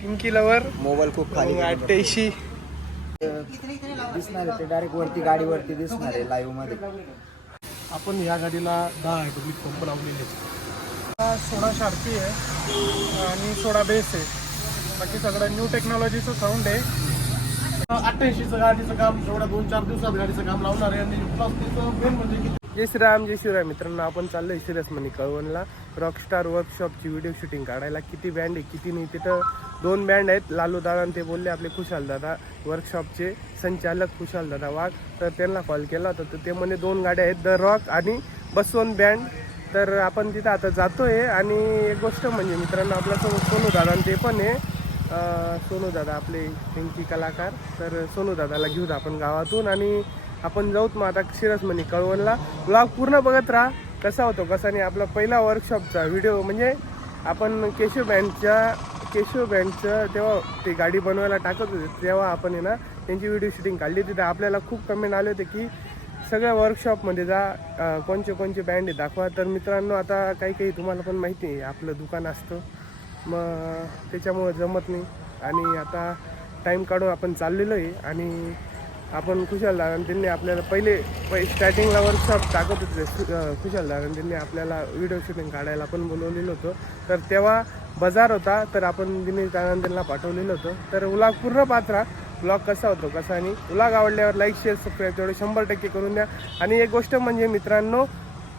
Pinky lover mobile खूप खाली 88 दिसणार आहे ते डायरेक्ट वरती गाडीवरती दिसणार आहे लाईव्ह मध्ये. आपण या गाडीला 10 हायड्रोलिक पंप लावलेले आहेत. 16 शार्पी आहे आणि 16 बेस आहे. बाकी सगळं न्यू टेक्नॉलॉजीचं साऊंड आहे. 88चं गाडीचं काम एवढ्या 2-4 दिवसात गाडीचं काम लावणार आहे. आणि प्लस त्याचं मेन म्हणजे की जय श्रीराम जय शिवराय मित्रांनो, आपण चाललोय सिरियस मनी कळवणला रॉकस्टार वर्कशॉपची व्हिडिओ शूटिंग काढायला. किती बँड आहे किती नाही, तिथं 2 बँड आहेत. लालू दादा आणि ते बोलले आपले खुशाल दादा वर्कशॉपचे संचालक खुशाल दादा वाघ, तर त्यांना कॉल केला होता. तर ते म्हणे 2 गाड्या आहेत, द रॉक आणि बसवंत बँड. तर आपण तिथं आता जातोय. आणि एक गोष्ट म्हणजे मित्रांनो, आपल्यासोबत सोनू दादा आणि ते पण आहे. सोनू दादा आपले पिंकी कलाकार. तर सोनू दादाला घेऊन आपण गावातून आणि आपण जाऊत मग आता सिरियस मनी कळवणला. ब्लॉग पूर्ण बघत राहा, कसा होतो कसा नाही. आपला पहिला वर्कशॉपचा व्हिडिओ म्हणजे आपण केशव बँडचं तेव्हा ते गाडी बनवायला टाकत होते, तेव्हा आपण आहे ना त्यांची व्हिडिओ शूटिंग काढली. तिथे आपल्याला खूप कमेंट आले होते की सगळ्या वर्कशॉपमध्ये जा, कोणचे बँड आहे दाखवा. तर मित्रांनो, आता काही तुम्हाला पण माहिती आहे आपलं दुकान असतं, मग त्याच्यामुळं जमत नाही. आणि आता टाईम काढून आपण चाललेलो आहे. आणि आपण खुशाल दादा त्यांनी आपल्याला पहिले स्टार्टिंगला वर्कशॉप टाकत होते. खुशाल दादा त्यांनी आपल्याला व्हिडिओ शूटिंग काढायला पण बोलवलेलं होतं. तर तेव्हा बाजार होता, तर आपण दिनेश दादा त्यांना पाठवलेलं होतं. तर व्लॉग पूर्ण पाहत राहा, ब्लॉग कसा होतो कसा नाही. व्लॉग आवडल्यावर लाईक शेअर सबस्क्राईब तेवढे 100% करून द्या. आणि एक गोष्ट म्हणजे मित्रांनो,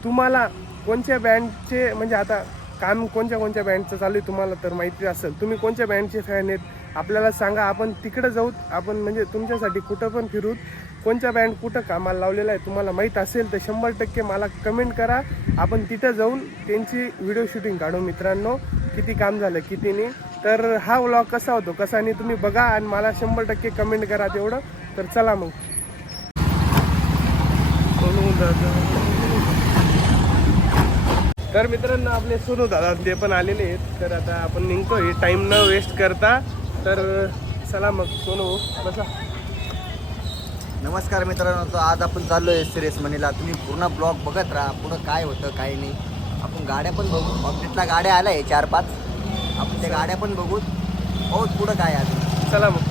तुम्हाला कोणत्या बँडचे म्हणजे आता काम कोणत्या बँडचं चालू आहे तुम्हाला तर माहिती असेल, तुम्ही कोणत्या बँडचे फॅन आहेत आपल्याला सांगा. आपण तिकडं जाऊत, आपण म्हणजे तुमच्यासाठी कुठं पण फिरूत. कोणत्या बँड कुठं कामाला लावलेला आहे तुम्हाला माहीत असेल तर 100% मला कमेंट करा. आपण तिथं जाऊन त्यांची व्हिडिओ शूटिंग काढू मित्रांनो, किती काम झालं किती नाही. तर हा व्लॉग कसा होतो कसा नाही तुम्ही बघा आणि मला 100% कमेंट करा तेवढं. तर चला मग. तर मित्रांनो, आपले सोनू दादा ते पण आलेले आहेत. तर आता आपण निघतोय टाईम न वेस्ट करता. तर चला मग सोनू बसा. नमस्कार मित्रांनो, तर आज आपण चाललोय सिरियस मनीला. तुम्ही पूर्ण ब्लॉग बघत राहा, पुढं काय होतं काय नाही. आपण गाड्या पण बघू, अपडेटला गाड्या आल्या आहे 4-5. आपण त्या गाड्या पण बघू, हो पुढं काय अजून. चला मग.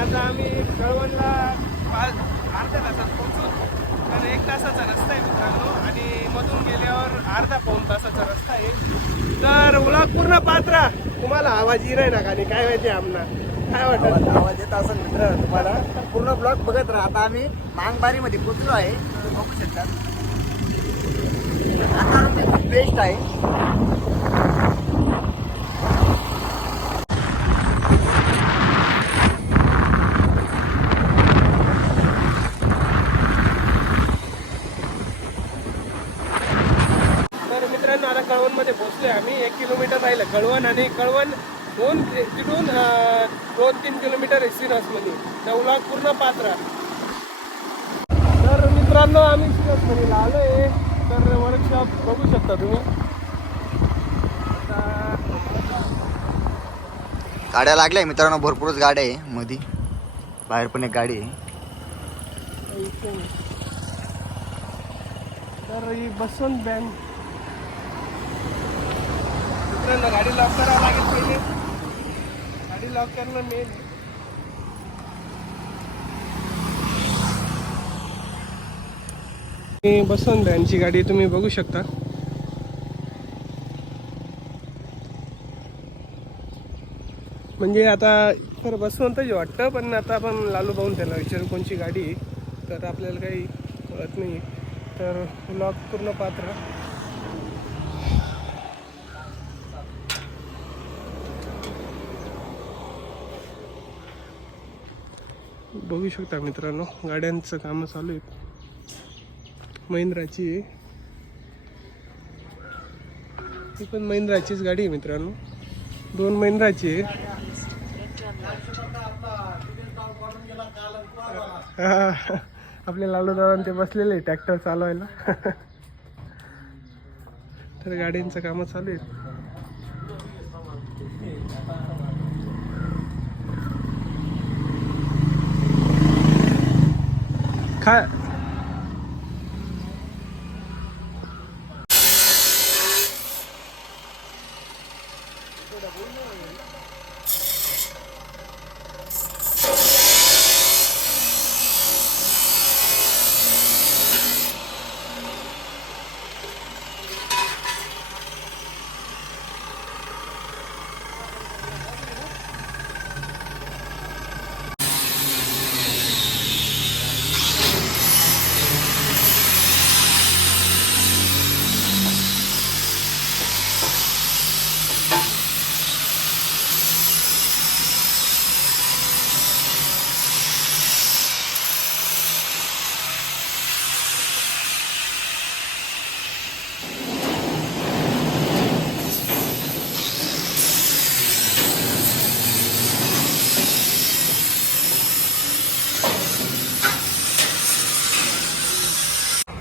आता आम्ही कळवणला अर्ध्या तासात पोहोचू. तर 1 तासाचा रस्ता आहे मित्रांनो, आणि मधून गेल्यावर अर्धा-पाऊण तासाचा रस्ता आहे. तर व्लॉग पूर्ण पाहत राहा. तुम्हाला आवाज येईल ना आणि काय माहिती आमना काय वाटत आवाज येत असेल मित्र तुम्हाला, पूर्ण ब्लॉग बघत राहा. आता आम्ही मांगबारीमध्ये पोचलो आहे, तुम्ही बघू शकता. आता खूप बेस्ट आहे. आता कळवणमध्ये पोहोचलोय आम्ही. 1 किलोमीटर राहिलं कळवण, आणि कळवण तिथून 2-3 किलोमीटर आहे सिरसमध्ये. तर व्लॉग पूर्ण पाहत राहा. तर मित्रांनो, आम्ही सिरसमधीला आलो आहे. तर वर्कशॉप बघू शकता तुम्ही. गाड्या लागल्या मित्रांनो, भरपूरच गाड्या आहे. मध्ये बाहेर पण एक गाडी आहे. तर ही बसवंत बँड. मित्रांनो, गाडी लॉक करावं लागेल पहिले. गाडी लॉक करणं मेन. बसवंत बँडची गाडी तुम्ही बघू शकता. म्हणजे आता खरं बसवंतच वाटतं, पण आता आपण लालू भाऊन त्याला विचारू कोणची गाडी आहे. तर आपल्याला काही कळत नाही. तर लॉक पूर्ण पात्र बघू शकता मित्रांनो. गाड्यांचं कामं चालू आहेत. महिंद्राची आहे ही, पण महिंद्राचीच गाडी आहे मित्रांनो. 2 महिंद्राची आहे. आपले लालू दादा ते बसलेले ट्रॅक्टर चालवायला. तर गाड्यांचं कामं चालू आहेत. काय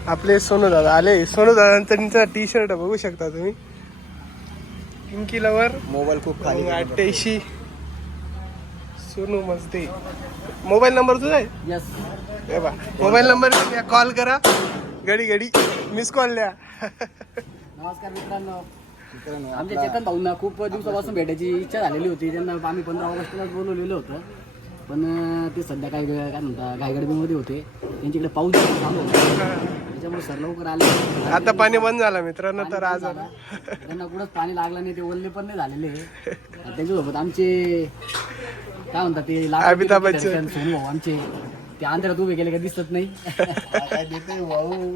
आपले सोनू दादा आले. सोनू दादांचा टी शर्ट बघू शकता तुम्ही. पिंकी लवर मोबाईल खूप खाली 88 सोनू मस्ते. मोबाईल नंबर तुझा आहे? यस. हे बा मोबाईल नंबर द्या, कॉल करा. घडी घडी मिस कॉल द्या. नमस्कार मित्रांनो. मित्रांनो, आमच्या चेतन भाऊंना खूप दिवसापासून भेटायची इच्छा झालेली होती. त्यांना आम्ही 15 ऑगस्टलाच बोलवलेलं होतं, पण ते सध्या काय म्हणता घाईगडबीमध्ये होते. त्यांच्याकडे पाऊस चालू होता, त्याच्यामुळे सर लवकर आले. आता पाणी बंद झालं मित्रांनो. तर आज त्यांना कुठंच पाणी लागलं नाही, ते ओल्ले पण नाही झालेले. त्यांच्यासोबत आमचे काय म्हणतात ते अमिताभ बच्चन सोनू भाऊ आमचे, ते अंधारात उभे गेले का दिसत नाही. काय देते भाऊ.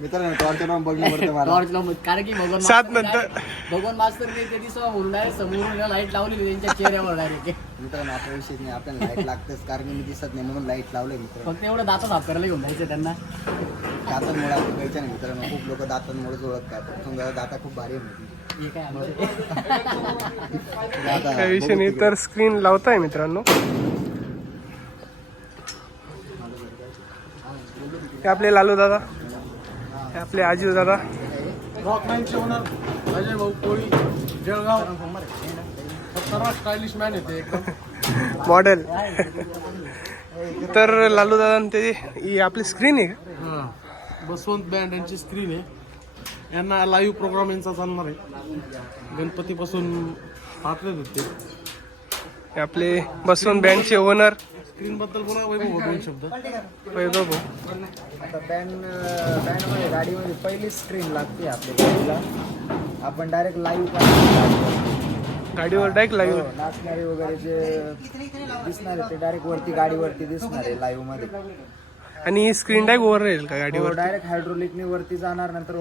मित्रांनो टॉर्च लावून बघणं पडतं मला. टॉर्च लावून, कारण की सात नंतर भगवान मास्तर ते दिवसा म्हणून डायरेक्ट समोरून लाईट लावलेली त्यांच्या चेहऱ्यावर डायरेक्ट. मित्रांनो आपल्या विषयी नाही, आपल्याला लाईट लागतेच, कारण की मी दिसत नाही म्हणून लाईट लावलंय मित्रांनो. फक्त एवढं दाता साफ करायला घेऊन जायचं त्यांना. दातांमुळे आपण കഴിच्या नाही मित्रांनो. खूप लोक दातांमुळेच ओळखतात. समजा दाता खूप भारी होती. हे काय आमचे दाता काही विषय नाही. तर स्क्रीन लावताय मित्रांनो. हे आपले लालू दादा, हे आपले आजी दादा. रॉक नाईनचे ओनर अजय भाऊ कोळी जळगाव. सर्व स्टायलिश मॅन येते एकदम. मॉडेल. तर लालू दादा ते ही आपली स्क्रीन आहे का? हां, बसवंत बँड यांची स्क्रीन आहे. यांना लाईव्ह प्रोग्राम यांचा चालणार आहे. गणपतीपासून पाठवले होते. हे आपले बसवंत बँडचे ओनर स्क्रीन बद्दल बोला वैभव भाऊ, 2 शब्द. वैभव भाऊ. आता बँडमध्ये गाडीमध्ये पहिली स्क्रीन लागते आपल्या गाडीला. आपण डायरेक्ट लाईव्ह गाडीवर डायरेक्ट लाईव्ह. नाचणारे वगैरे जे दिसणार आहे ते डायरेक्ट वरती गाडीवरती दिसणार आहे लाईव्ह मध्ये. आणि स्क्रीन डायरेक्ट वर राहील का गाडीवर? डायरेक्ट हायड्रोलिकने वरती जाणार, नंतर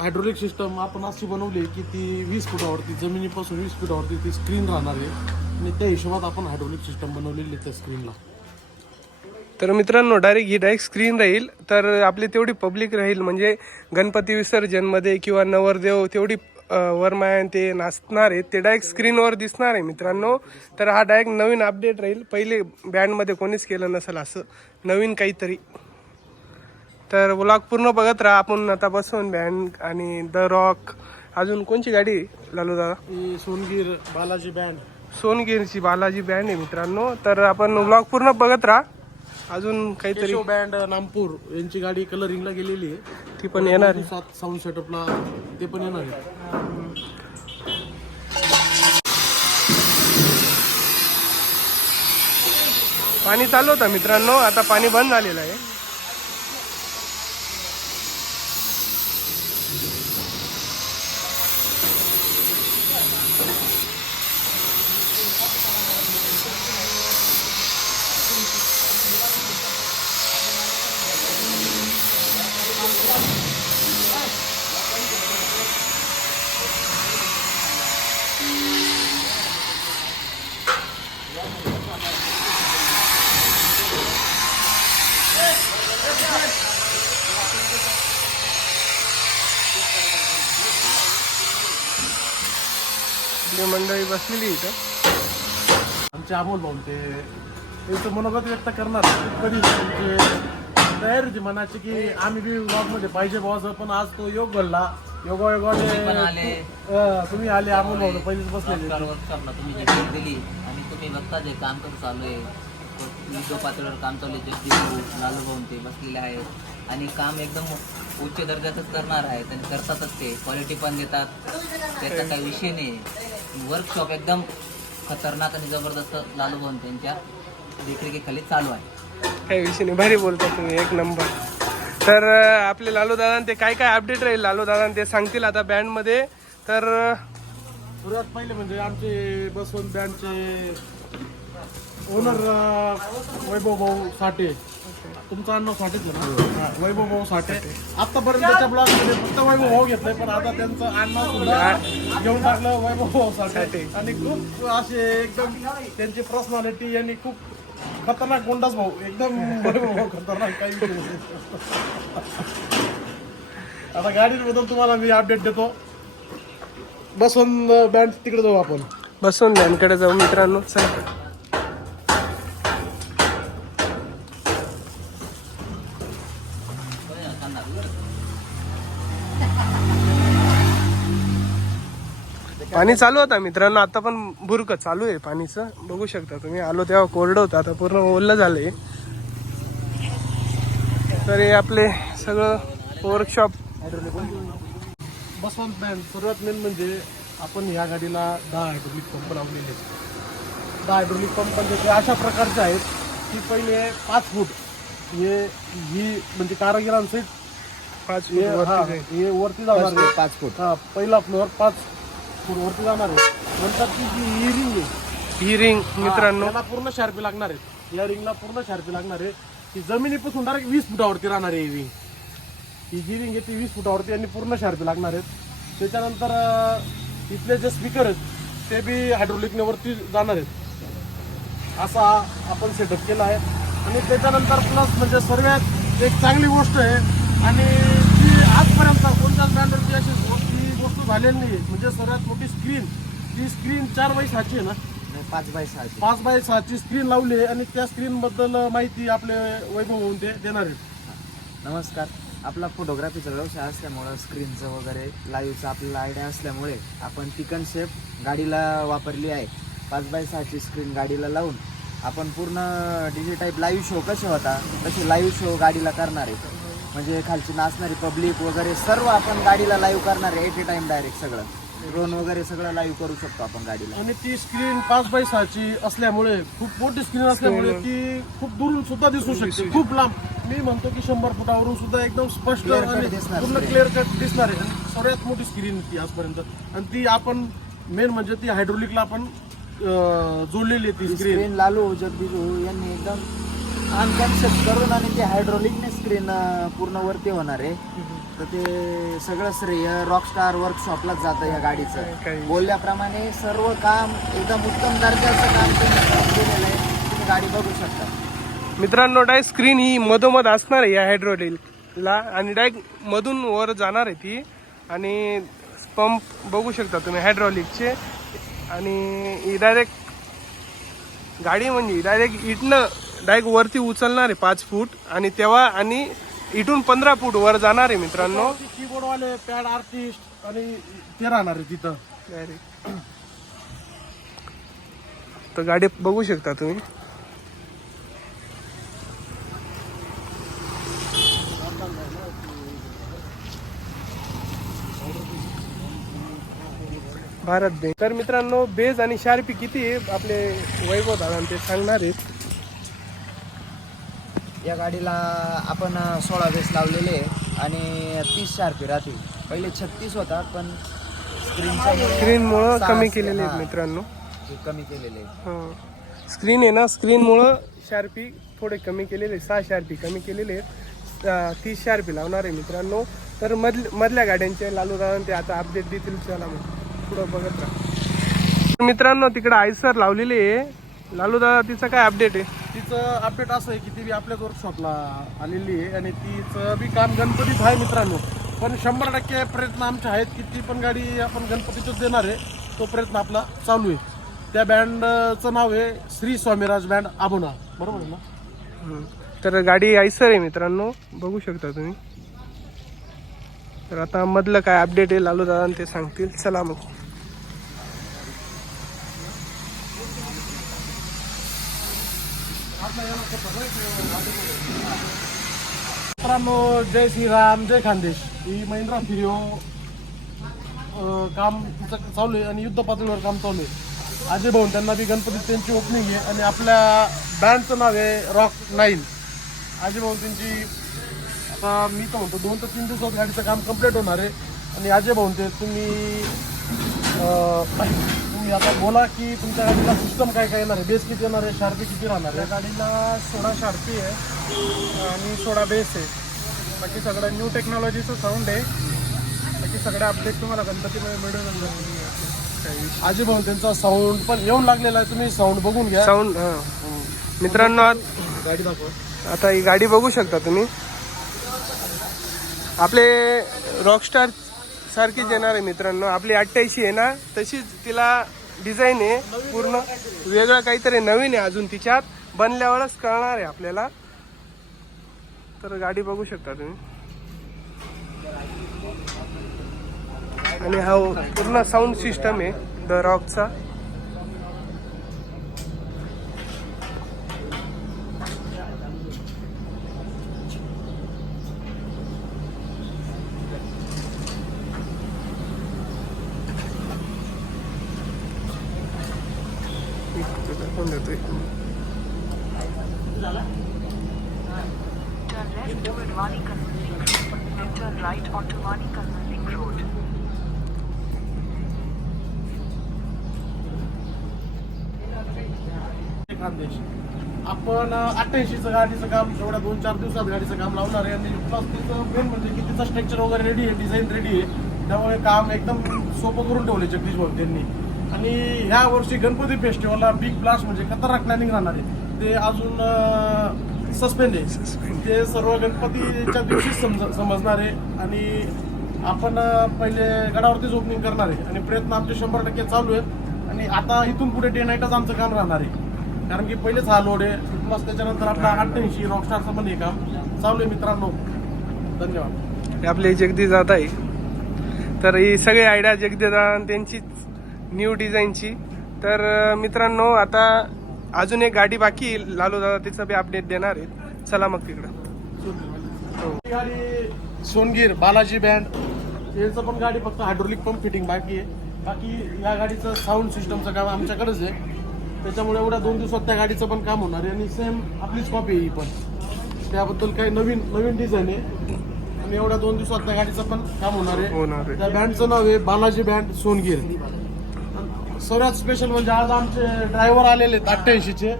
हायड्रोलिक सिस्टम आपण अशी बनवली की ती 20 फुटावरती, जमिनीपासून 20 फुटावरती ती स्क्रीन राहणार आहे. आणि त्या हिशोबात आपण हायड्रोलिक सिस्टम बनवलेली त्या स्क्रीनला. तर मित्रांनो डायरेक्ट स्क्रीन राहील. तर आपली तेवढी पब्लिक राहील, म्हणजे गणपती विसर्जनमध्ये किंवा नवरदेव तेवढी वरमायन ते नाचणार आहेत ते डायरेक्ट स्क्रीनवर दिसणार आहे मित्रांनो. तर हा डायरेक्ट नवीन अपडेट राहील. पहिले बँडमध्ये कोणीच केलं नसेल असं नवीन काहीतरी. तर व्लॉग पूर्ण बघत राहा. आपण आता बसवून बँड आणि द रॉक. अजून कोणची गाडी लालू दादा? ही सोनगीर बालाजी बँड. सोनगिरची बालाजी बँड आहे मित्रांनो. तर आपण व्लॉग पूर्ण बघत राहा. अजून काहीतरी केशव बँड नामपूर यांची गाडी कलरिंगला गेलेली आहे. ती पण येणार आहे. 7 साऊंड सेटअपला ते पण येणार आहे. पाणी चालू होतं मित्रांनो, आता पाणी बंद झालेलं आहे. आपली मंडळी बसलेली इथं. आमचे अमोल भाऊ ते त्यांचं मनोगत व्यक्त करणार. कधी म्हणजे तयारी होती मनाची की आम्ही बी ब्लॉग मध्ये पाहिजे बॉस, पण आज तो योग घडला. योगायोगाने तुम्ही आले, अमोल भाऊ पहिलेच बसलेले. वर्कशॉपला तुम्ही जी भेट दिली आणि तुम्ही बघता जे काम कसं चालू आहे, युद्ध पातळीवर काम चालू आहे. जगदीश भाऊ, लालू भाऊ ते बसलेले आहेत आणि काम एकदम उच्च दर्जाचंच करणार आहे. त्यांनी करतातच, ते क्वालिटी पण देतात, त्याचा काही विषय नाही. वर्कशॉप एकदम खतरनाक आणि जबरदस्त लालू भाऊ त्यांच्या देखरेखीखाली चालू आहे. काही विषय नाही, भारी बोलता तुम्ही, एक नंबर. तर आपले लालू दादा ते काय काय अपडेट राहील लालू दादा ते सांगतील आता बँडमध्ये. तर सर्वात पहिले म्हणजे आमचे बसवंत बँडचे ओनर वैभव भाऊ साठे. तुमचं नाव साठेच ना? हा, वैभव भाऊ साठे. आतापर्यंत त्याच्या ब्लॉग मध्ये फक्त वैभव भाऊ घेतलंय, पण आता त्यांचं आडनाव सुद्धा घेऊन टाकलं वैभव भाऊ साठे. आणि खूप असे एकदम त्यांची पर्सनॅलिटी आणि खूप खतरनाक गोंडाच भाऊ, एकदम वैभव भाऊ खतरनाक, काही विषय नाही. आता गाडीबद्दल तुम्हाला मी अपडेट देतो. बसवंत बँड तिकडे जाऊ आपण. बसून बँडकडे जाऊ मित्रांनो, चला. पाणी चालू होता मित्रांनो, आता पण बुरक चालू आहे पाणीचं, बघू शकता तुम्ही. आलो तेव्हा कोरडं होतं, आता पूर्ण ओलं झालंय. तर हे आपले सगळं वर्कशॉप. बसवंत बँड सर्वात मेन म्हणजे आपण ह्या गाडीला 10 हायड्रोलिक पंप लावलेले आहेत. 10 हायड्रोलिक पंप म्हणजे ते अशा प्रकारचे आहेत की पहिले 5 फूट ही म्हणजे कारागिरांसहित 5 फूट हे वरती जाणार आहे. 5 फूट. हा, पहिला फ्लोअर 5 फूट वरती जाणार आहे. नंतर ती जी ही रिंग आहे, ही रिंग मित्रांनो, त्याला पूर्ण शार्पी लागणार आहे. या रिंगला पूर्ण शार्पी लागणार आहे. ती जमिनीपासून डायरेक्ट 20 फुटावरती राहणार आहे. ही रिंग, ही जी रिंग आहे ती 20 फुटावरती आणि पूर्ण शार्पी लागणार आहेत. त्याच्यानंतर इथले जे स्पीकर आहेत ते बी हायड्रोलिकने वरती जाणार आहेत. असा आपण सेटअप केला आहे. आणि त्याच्यानंतर प्लस म्हणजे सर्वात एक चांगली गोष्ट आहे आणि ती आजपर्यंत कोणत्याच बँडवरती अशी गोष्ट झालेली नाही. म्हणजे सर्वात मोठी स्क्रीन, ती स्क्रीन 4x6 आहे ना, 5x6. 5x6 स्क्रीन लावली आहे. आणि त्या स्क्रीन बद्दल माहिती आपले वैभव होऊन ते देणार आहेत. नमस्कार. आपला फोटोग्राफीचा व्यवसाय असल्यामुळं स्क्रीनचं वगैरे लाईव्हचं आपल्याला आयडिया असल्यामुळे आपण ती कन्सेप्ट गाडीला वापरली आहे. 5x6 स्क्रीन गाडीला लावून आपण पूर्ण डिजिटाईप लाईव्ह शो कसे होता तसे लाईव्ह शो गाडीला करणार आहे. म्हणजे खालची नाचणारी पब्लिक वगैरे सर्व आपण गाडीला लाईव्ह करणार आहे. एट ए टाईम डायरेक्ट सगळं ड्रोन वगैरे सगळं लाईव्ह करू शकतो आपण गाडीला. आणि ती स्क्रीन 5x6 असल्यामुळे, खूप मोठी स्क्रीन असल्यामुळे ती खूप दुरून सुद्धा दिसू शकते, खूप लांब. मी म्हणतो की 100 फुटावरून सुद्धा एकदम स्पष्ट Clear cut आणि दिसणार पूर्ण screen. क्लिअर कट दिसणार आहे. आणि सगळ्यात मोठी स्क्रीन ती आजपर्यंत. आणि ती आपण मेन म्हणजे ती हायड्रोलिकला आपण जोडलेली आहे ती स्क्रीन. स्क्रीन लालू जगदीश यांनी एकदम अनकन्सेप्ट करून आणि ते हायड्रोलिकने स्क्रीन पूर्ण वरती होणार आहे. तर ते सगळं श्रेय रॉकस्टार वर्कशॉपलाच जातं या गाडीचं. बोलल्याप्रमाणे सर्व काम एकदम उत्तम दर्जाचं काम तुम्ही केलेलं आहे. तुम्ही गाडी बघू शकता मित्रांनो. डायरेक्ट स्क्रीन ही मधोमध असणार आहे या हायड्रोलिकला आणि डायरेक्ट मधून वर जाणार आहे ती. आणि पंप बघू शकता तुम्ही हायड्रॉलिकचे. आणि ही डायरेक्ट गाडी म्हणजे डायरेक्ट इथनं डायरेक्ट वरती उचलणार आहे 5 फूट आणि तेव्हा आणि इथून 15 फूट वर जाणार आहे मित्रांनो. कीबोर्डवाले, पॅड आर्टिस्ट आणि ते राहणार आहे तिथं डायरेक्ट. तर गाडी बघू शकता तुम्ही. भारत बेस. तर मित्रांनो बेज आणि शार्पी किती आहे आपले वैभव दादा ते सांगणार आहेत. या गाडीला आपण 16 बेस लावलेले आहे आणि 30 शार्पी राहतील. पहिले 36 होता पण स्क्रीनमुळं कमी केलेले आहेत मित्रांनो. कमी केलेले आहे. स्क्रीन आहे ना, स्क्रीनमुळं शार्पी थोडे कमी केलेले, 6 शार्पी कमी केलेले आहेत. 30 शार्पी लावणार आहे मित्रांनो. तर मधल्या गाड्यांचे लालू दादा ते आता अपडेट देतील. चला मग पुढं बघत राहा मित्रांनो. तिकडे आयसर लावलेली आहे. लालू दादा तिचं काय अपडेट आहे? तिचं अपडेट असं आहे की ती बी आपल्याच वर्कशॉपला आलेली आहे आणि तिचं बी काम गणपतीच आहे मित्रांनो. पण 100% प्रयत्न आमचे आहेत की ती पण गाडी आपण गणपतीतच देणार आहे. तो प्रयत्न आपला चालू आहे. त्या बँडचं नाव आहे श्री स्वामीराज बँड आबोना, बरोबर आहे ना? तर गाडी आयसर आहे मित्रांनो, बघू शकता तुम्ही. तर आता मधलं काय अपडेट आहे लालू दादा ते सांगतील. चला मग. मित्रांनो, जय श्रीराम, जय खानदेश. ही महिंद्रा फिरिओ काम तिचं चालू आहे आणि युद्ध पातळीवर काम चालू आहे. अजय भाऊ त्यांना बी गणपतीत त्यांची ओपनिंग आहे आणि आपल्या बँडचं नाव आहे रॉक 9. अजय भाऊ त्यांची आता मी तर म्हणतो 2 ते 3 दिवसात गाडीचं काम कंप्लीट होणार आहे. आणि अजय भाऊ ते तुम्ही आता बोला की तुमच्या गाडीला सिस्टम काय काय येणार आहे, बेस किती येणार आहे, शार्पी किती राहणार या आहे. गाडीला 16 शार्पी आहे आणि 16 बेस आहे. बाकी सगळं न्यू टेक्नॉलॉजीचं साऊंड आहे. बाकी सगळे अपडेट तुम्हाला गणपतीमध्ये मिळून अजय भाऊ त्यांचा साऊंड पण येऊन लागलेला आहे, तुम्ही साऊंड बघून घ्या. साऊंड मित्रांनो, गाडी दाखवा. आता ही गाडी बघू शकता तुम्ही. आपले रॉकस्टार सारखीच येणार आहे मित्रांनो. आपली 88 आहे ना, तशीच तिला डिझाईन आहे. पूर्ण वेगळं काहीतरी नवीन आहे अजून तिच्यात, बनल्यावरच कळणार आहे आपल्याला. तर गाडी बघू शकता तुम्ही. आणि हा पूर्ण साऊंड सिस्टम आहे द रॉकचा. कोण देतोय? Turn left toward Wanikal Link Road, then turn right onto Wanikal Link Road. Khandesh. आपण 88चं गाडीचं काम एवढ्या 2-4 दिवसात गाडीचं काम लावणार आहे. आणि प्लस तिचं मेन म्हणजे की तिचं स्ट्रक्चर वगैरे रेडी आहे, डिझाईन रेडी आहे. त्यामुळे काम एकदम सोपं करून ठेवले जगदीश भाऊ त्यांनी. आणि ह्या वर्षी गणपती फेस्टिवलला बिग ब्लास्ट म्हणजे खतरनाक प्लॅनिंग राहणार आहे. ते अजून सस्पेंड आहे. ते सर्व गणपतीच्या दिवशीच समजणार आहे. आणि आपण पहिले गडावरतीच ओपनिंग करणार आहे आणि प्रयत्न आमचे 100% चालू आहेत. आणि आता इथून पुढे डे नाईटच आमचं काम राहणार आहे, कारण की पहिलेच हा लोड आहे. प्लस त्याच्यानंतर आपला 88 रॉकस्टारचं पण हे काम चालू आहे मित्रांनो. धन्यवाद. हे आपले जगदीश दादा आहे. तर ही सगळी आयडिया जगदीश दादा त्यांचीच न्यू डिझाईनची. तर मित्रांनो, आता अजून एक गाडी बाकी आहे लालू दादा, तिचं बी अपडेट देणार आहेत. चला मग तिकडं. ही गाडी सोनगीर बालाजी बँड यांचं पण गाडी फक्त हायड्रोलिक पंप फिटिंग बाकी आहे. बाकी या गाडीचं साऊंड सिस्टमचं काम आमच्याकडेच आहे. त्याच्यामुळे एवढ्या 2 दिवसात त्या गाडीचं पण काम होणार आहे. आणि सेम आपलीच कॉपी आहे ही पण. त्याबद्दल काही नवीन डिझाईन आहे. आणि एवढ्या 2 दिवसात त्या गाडीचं पण काम होणार आहे. त्या बँडचं नाव आहे बालाजी बँड सोनगीर. सर्वात स्पेशल म्हणजे आज आमचे ड्रायव्हर आलेले आहेत 88चे.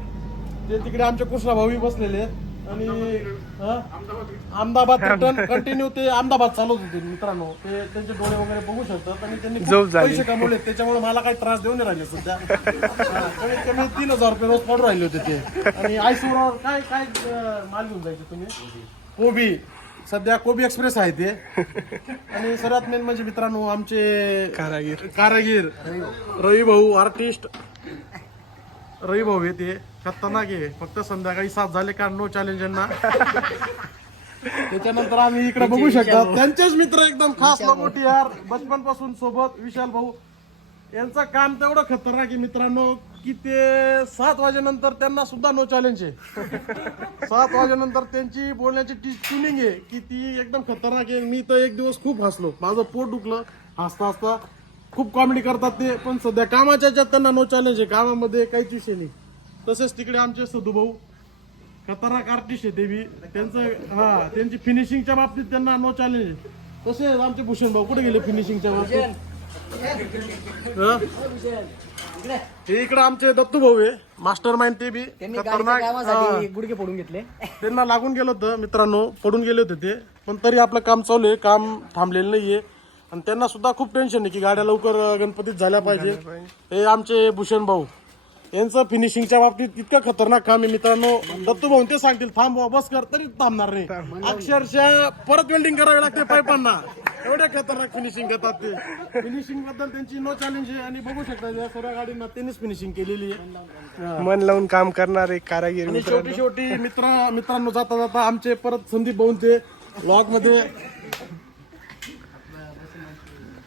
ते तिकडे आमचे कृष्णा भाऊ बसलेले आहेत. आणि अहमदाबाद रिटर्न कंटिन्यू ते अहमदाबाद चालवत होते मित्रांनो. ते त्यांचे डोळे वगैरे बघू शकतात. आणि त्यांनी खूप पैसे कमवले, त्याच्यामुळे मला काही त्रास देऊ नाही राहिले सध्या. कमीत कमी 3000 रुपये रोज पडून राहिले होते ते. आणि आयसोबरोबर काय काय माल घेऊन जायचे तुम्ही? कोबी. सध्या कोबी एक्सप्रेस आहे ते. आणि सर्वात मेन म्हणजे मित्रांनो आमचे कारागीर रवी भाऊ आर्टिस्ट रवी भाऊ आहे. ते खतरनाक आहे. फक्त संध्याकाळी 7 झाले का नो चॅलेंज यांना. त्याच्यानंतर आम्ही इकडे बघू शकता त्यांचेच मित्र एकदम खास लंगोटी यार, बचपन पासून सोबत विशाल भाऊ. यांचं काम तेवढं खतरनाक आहे मित्रांनो की ते 7 वाजेनंतर त्यांना सुद्धा नो चॅलेंज आहे. 7 वाजेनंतर त्यांची बोलण्याची ट्युनिंग आहे की ती एकदम खतरनाक आहे. मी तर एक दिवस खूप हसलो, माझं पोट दुखलं हसता हसता. खूप कॉमेडी करतात ते. पण सध्या कामाच्या ह्याच्यात त्यांना नो चॅलेंज आहे, कामामध्ये काहीच विषय नाही. तसेच तिकडे आमचे सदू भाऊ खतरनाक आर्टिस्ट आहे ते बी. त्यांची फिनिशिंगच्या बाबतीत त्यांना नो चॅलेंज आहे. तसेच आमचे भूषण भाऊ कुठे गेले फिनिशिंगच्या बाबतीत? हे इकडे आमचे दत्तू भाऊ आहे मास्टर माइंड. ते बी कामासाठी गुडघे फोडून घेतले. त्यांना लागून गेलं होतं मित्रांनो, पडून गेले होते ते. पण तरी आपलं काम चालू आहे, काम थांबलेलं नाहीये. आणि त्यांना सुद्धा खूप टेन्शन आहे की गाड्या लवकर गणपतीत झाल्या पाहिजे. हे आमचे भूषण भाऊ यांचं फिनिशिंगच्या बाबतीत इतकं खतरनाक काम आहे मित्रांनो. दत्तू भाऊ ते सांगतील थांब बाबा, बस कर, तरी थांबणार नाही. अक्षरशः परत वेल्डिंग करावी लागते पाईपांना, एवढ्या खतरनाक फिनिशिंग करतात ते. फिनिशिंग बद्दल त्यांची नो चॅलेंज आहे. आणि बघू शकता या सर्व गाडींना त्यांनीच फिनिशिंग केलेली आहे. मन लावून काम करणारे कारागीर आणि मित्र. शेवटी मित्रांनो जाता जाता आमचे परत संदीप भाऊ ते व्लॉग मध्ये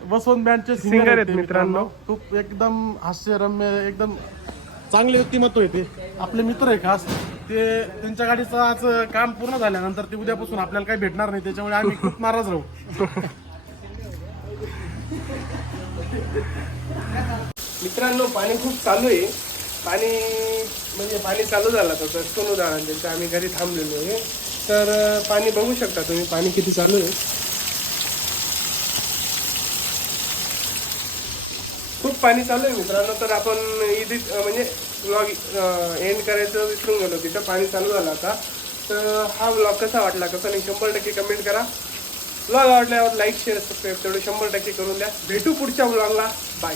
वसंत बँडचे Singer आहेत मित्रांनो. खूप एकदम हास्यरम्य, एकदम चांगले व्यक्तिमत्व आहे ते. आपले मित्र आहे खास ते. त्यांच्या गाडीचं आज काम पूर्ण झाल्यानंतर ते उद्यापासून आपल्याला काही भेटणार नाही, त्याच्यामुळे आम्ही खूप नाराज राहू. मित्रांनो पाणी खूप चालू आहे. पाणी चालू झालं होतं सोनू दादांच्या, आम्ही घरी थांबलेलो आहे. तर पाणी बघू शकता तुम्ही, पाणी किती चालू आहे. खूप पाणी चालू आहे मित्रांनो. तर आपण म्हणजे व्लॉग एंड करायचं विसरून गेलो, तिथं पाणी चालू झालं आता. तर हा व्लॉग कसा वाटला कसा नाही 100% कमेंट करा. व्लॉग आवडल्यावर लाईक शेअर सबस्क्राईब तेवढं 100% करून द्या. भेटू पुढच्या व्लॉगला. बाय.